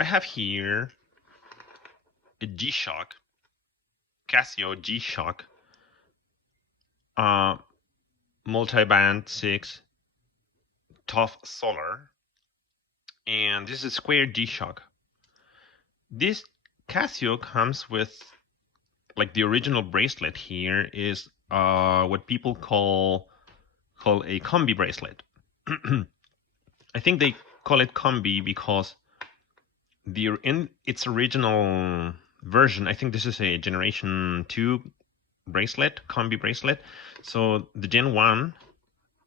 I have here a G-Shock, Casio G-Shock, multi-band 6 tough solar, and this is a square G-Shock. This Casio comes with, like, the original bracelet here is what people call a combi bracelet. I think they call it combi because in its original version, I think this is a generation 2 bracelet, combi bracelet. So the Gen 1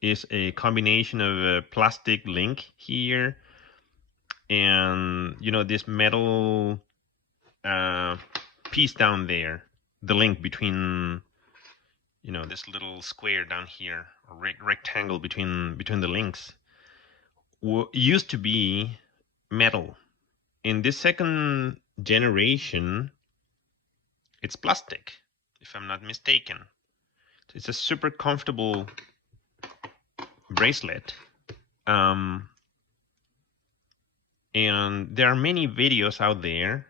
is a combination of a plastic link here and, you know, this metal piece down there, the link between, you know, this little square down here, or rectangle between the links, used to be metal. In this second generation, it's plastic, if I'm not mistaken. It's a super comfortable bracelet. And there are many videos out there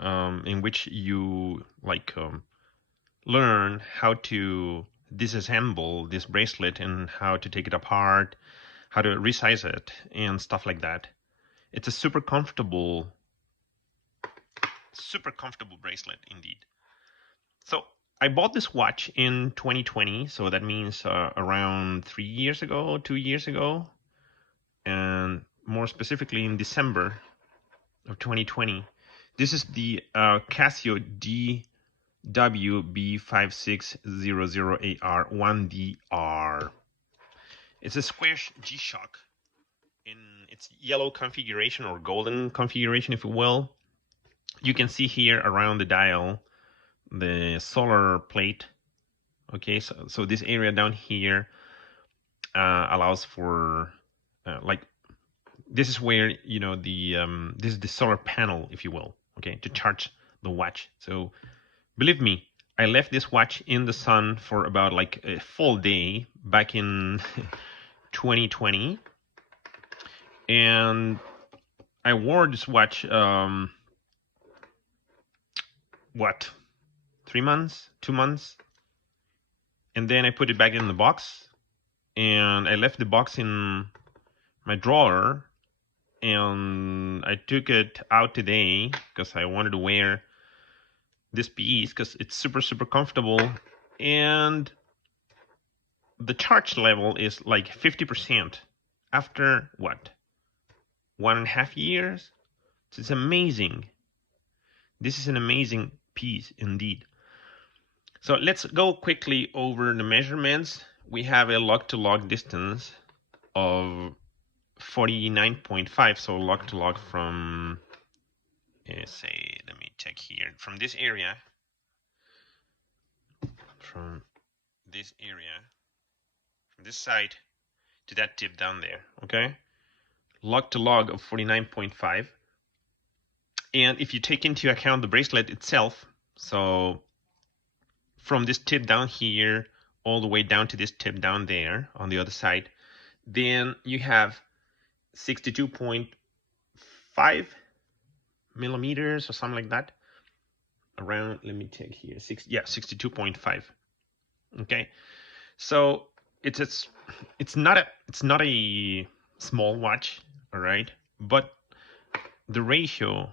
in which you learn how to disassemble this bracelet and how to take it apart, how to resize it, and stuff like that. It's a super comfortable bracelet indeed. So I bought this watch in 2020, so that means around 2 years ago, and more specifically in December of 2020. This is the Casio gw-b5600AR 1DR. It's a square G-Shock in its yellow configuration, or golden configuration, if you will. You can see here around the dial the solar plate. Okay, so this area down here allows for this is where, you know, this is the solar panel, if you will, okay, to charge the watch. So believe me, I left this watch in the sun for about like a full day back in 2020, and I wore this watch 3 months, 2 months, and then I put it back in the box, and I left the box in my drawer, and I took it out today because I wanted to wear this piece because it's super comfortable, and the charge level is like 50% after 1.5 years. So it's amazing. This is an amazing piece indeed. So let's go quickly over the measurements. We have a log-to-log distance of 49.5. So log-to-log from, let me check here, from this side to that tip down there, okay? Log-to-log of 49.5. And if you take into account the bracelet itself, so from this tip down here all the way down to this tip down there on the other side, then you have 62.5 millimeters or something like that. Around, let me check here, 62.5. Okay, so it's not a small watch, all right, but the ratio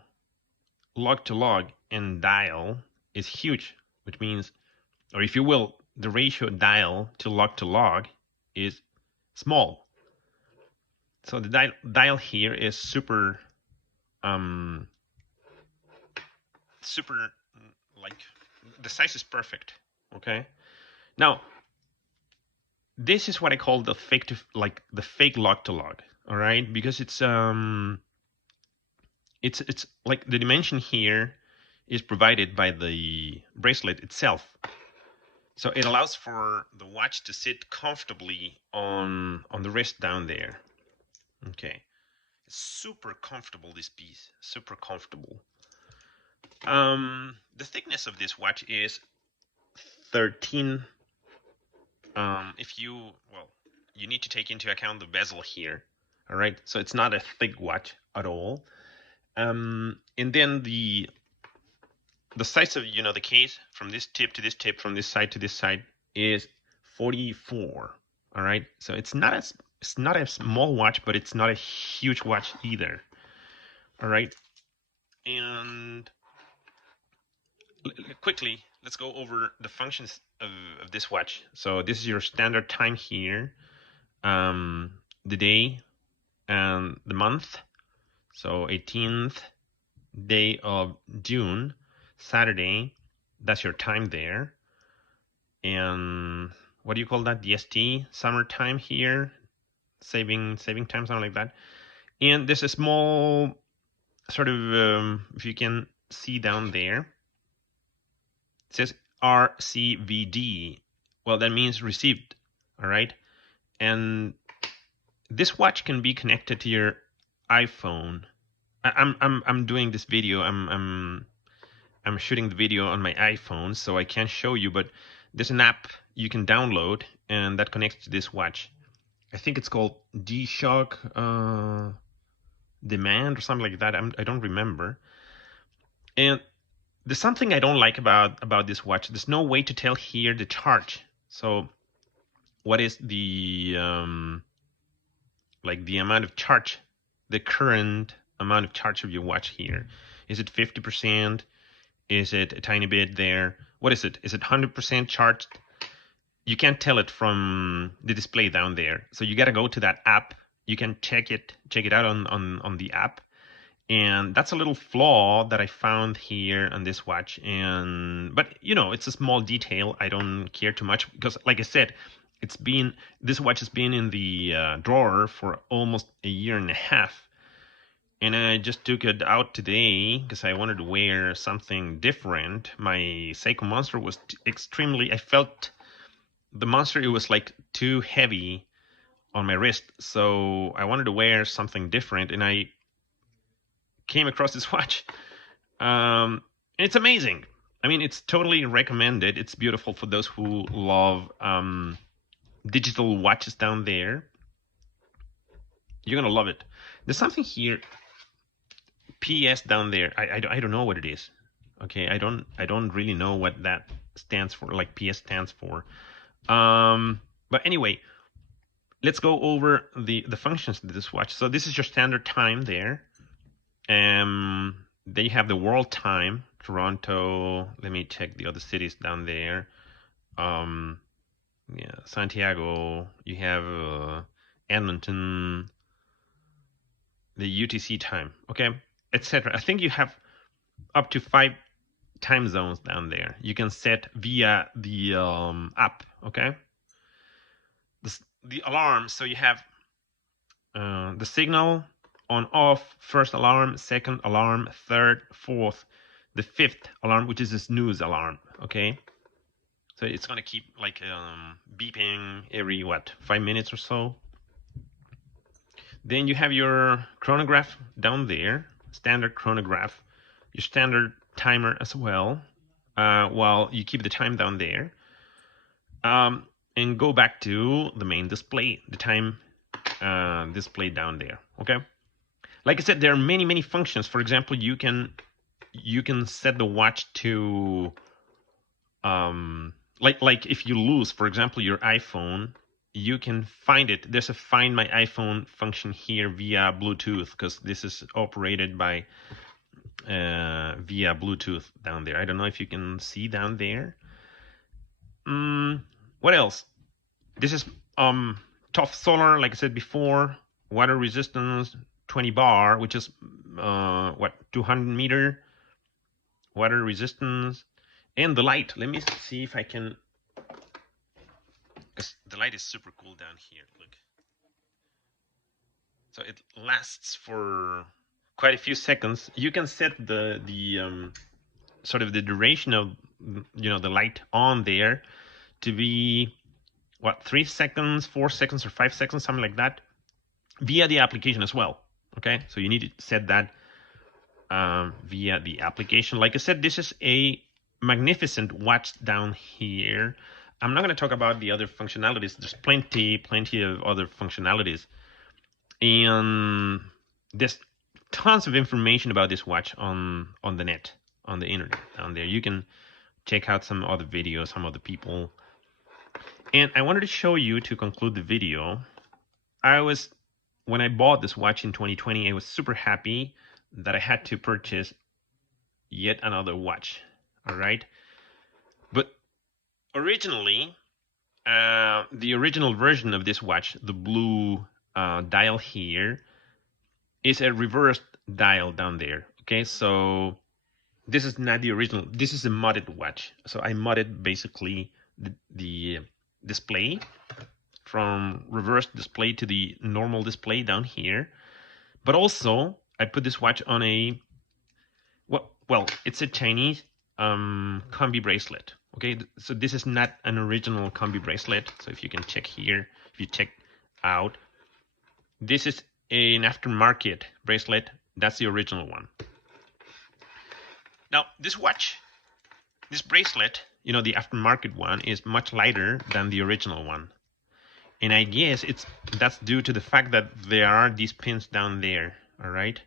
log-to-log and dial is huge, which means, or if you will, the ratio dial to log is small. So the dial here is super, like, the size is perfect, okay? Now, this is what I call the fake log-to-log, all right? Because it's like the dimension here is provided by the bracelet itself. So it allows for the watch to sit comfortably on the wrist down there. Okay, it's super comfortable, this piece, super comfortable. The thickness of this watch is 13. You need to take into account the bezel here. All right, so it's not a thick watch at all. And then the size of the case from this tip to this tip, from this side to this side, is 44. All right, so it's not a small watch, but it's not a huge watch either. All right, and quickly let's go over the functions of this watch. So this is your standard time here, the day and the month. So 18th day of June, Saturday, that's your time there. And what do you call that? DST, summertime here, saving time, something like that. And there's a small sort of, if you can see down there, it says RCVD. Well, that means received. All right, and this watch can be connected to your iPhone. I'm doing this video. I'm shooting the video on my iPhone, so I can't show you, but there's an app you can download, and that connects to this watch. I think it's called G-Shock Demand or something like that. I don't remember. And there's something I don't like about this watch. There's no way to tell here the charge. So what is the like the amount of charge, the current amount of charge of your watch here? Is it 50%? Is it a tiny bit there? What is it? Is it 100% charged? You can't tell it from the display down there. So you got to go to that app. You can check it out on the app. And that's a little flaw that I found here on this watch. But it's a small detail. I don't care too much because, like I said, this watch has been in the drawer for almost a year and a half. And I just took it out today because I wanted to wear something different. My Seiko Monster was I felt the Monster, it was like too heavy on my wrist. So I wanted to wear something different, and I came across this watch. And it's amazing. I mean, it's totally recommended. It's beautiful for those who love digital watches down there. You're going to love it. There's something here. PS down there. I don't know what it is. Okay, I don't really know what that stands for. Like PS stands for. But anyway, let's go over the functions of this watch. So this is your standard time there. Then you have the world time, Toronto. Let me check the other cities down there. Yeah, Santiago. You have Edmonton. The UTC time. Okay, etc. I think you have up to 5 time zones down there. You can set via the app. Okay. The alarm. So you have the signal, on off, first alarm, second alarm, third, fourth, the fifth alarm, which is a snooze alarm. Okay. So it's gonna keep like beeping every 5 minutes or so. Then you have your chronograph down there, standard chronograph, your standard timer as well, while you keep the time down there. And go back to the main display, the time display down there. Okay. Like I said, there are many functions. For example, you can set the watch to like if you lose, for example, your iPhone, you can find it. There's a Find My iPhone function here via Bluetooth, because this is operated by via Bluetooth down there. I don't know if you can see down there. What else? This is tough solar, like I said before. Water resistance 20 bar, which is 200 meter water resistance. And the light, let me see if I can, because the light is super cool down here. Look, so it lasts for quite a few seconds. You can set the sort of the duration of the light on there to be 3 seconds, 4 seconds, or 5 seconds, something like that, via the application as well. Okay, so you need to set that via the application. Like I said, this is a magnificent watch down here. I'm not going to talk about the other functionalities. There's plenty of other functionalities. And this tons of information about this watch on the net, on the internet down there. You can check out some other videos, some other people. And I wanted to show you, to conclude the video, when I bought this watch in 2020, I was super happy that I had to purchase yet another watch. All right. But originally, the original version of this watch, the blue dial here, is a reversed dial down there. Okay, so this is not the original. This is a modded watch. So I modded basically the display from reverse display to the normal display down here. But also I put this watch on a well, it's a Chinese combi bracelet. Okay, so this is not an original combi bracelet. So if you can check here, if you check out, this is an aftermarket bracelet. That's the original one. Now this watch, this bracelet, the aftermarket one, is much lighter than the original one. And I guess that's due to the fact that there are these pins down there. All right,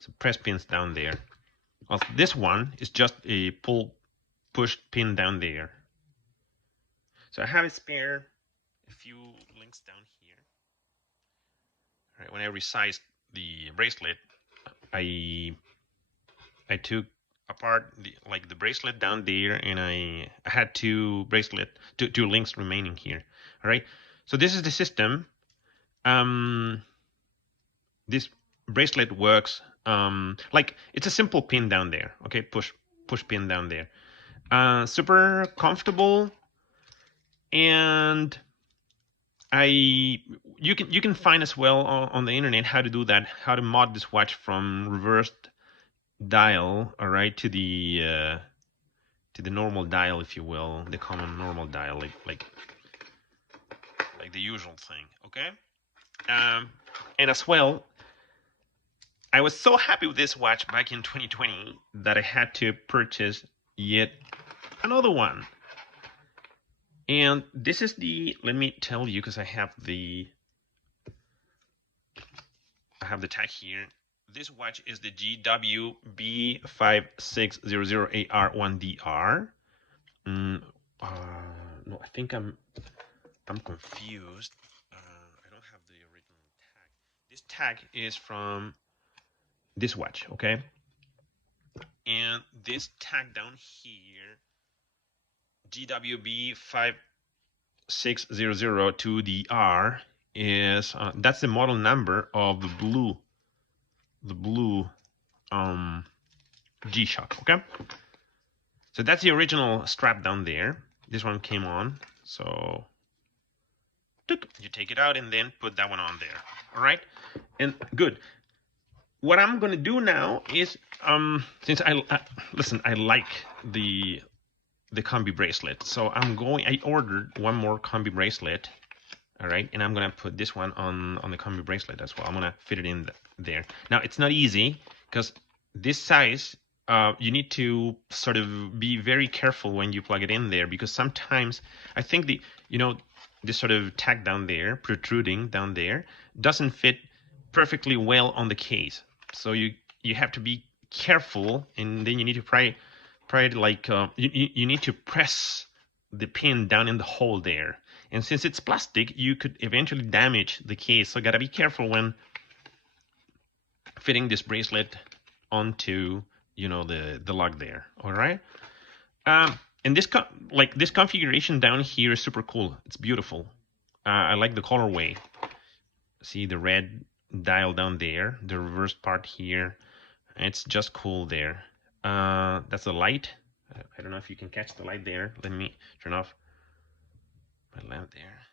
so press pins down there. Well, this one is just a push pin down there. So I have a few links down here. All right, when I resized the bracelet, I took apart the bracelet down there, and I had two links remaining here. All right, so this is the system. This bracelet works it's a simple pin down there. Okay, push pin down there. Super comfortable, and you can find as well on the internet how to do that, how to mod this watch from reversed dial, all right, to the normal dial, if you will, the common normal dial, like the usual thing. Okay, and as well, I was so happy with this watch back in 2020 that I had to purchase yet another one. And this is let me tell you, because I have the tag here. This watch is the gw-b5600AR1DR. No, I think I'm confused. I don't have the original tag. This tag is from this watch, okay? And this tag down here, GW-B5600-2DR, is that's the model number of the blue G-Shock, okay? So that's the original strap down there. This one came on, so you take it out and then put that one on there. All right, and good. What I'm gonna do now is, since I like the combi bracelet, so I ordered one more combi bracelet. All right, and I'm gonna put this one on the combi bracelet as well. I'm gonna fit it in there. Now it's not easy, because this size, you need to sort of be very careful when you plug it in there, because sometimes I think this sort of tag down there, protruding down there, doesn't fit perfectly well on the case. So you have to be careful, and then you need to pry it like you need to press the pin down in the hole there. And since it's plastic, you could eventually damage the case. So gotta be careful when fitting this bracelet onto the lug there. All right. And this configuration down here is super cool. It's beautiful. I like the colorway. See the red dial down there, the reverse part here. It's just cool there. That's the light. I don't know if you can catch the light there. Let me turn off my lamp there.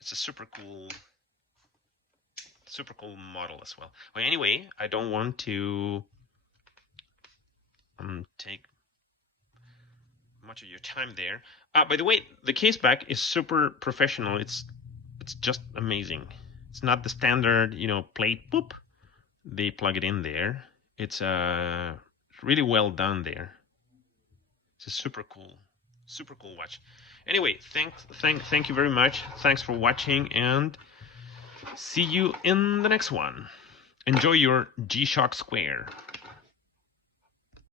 It's a super cool model as well. Well, anyway, I don't want to take much of your time there. By the way, the case back is super professional. It's just amazing. It's not the standard, plate, boop, they plug it in there. It's really well done there. It's a super cool watch. Anyway, thank you very much. Thanks for watching, and see you in the next one. Enjoy your G-Shock Square.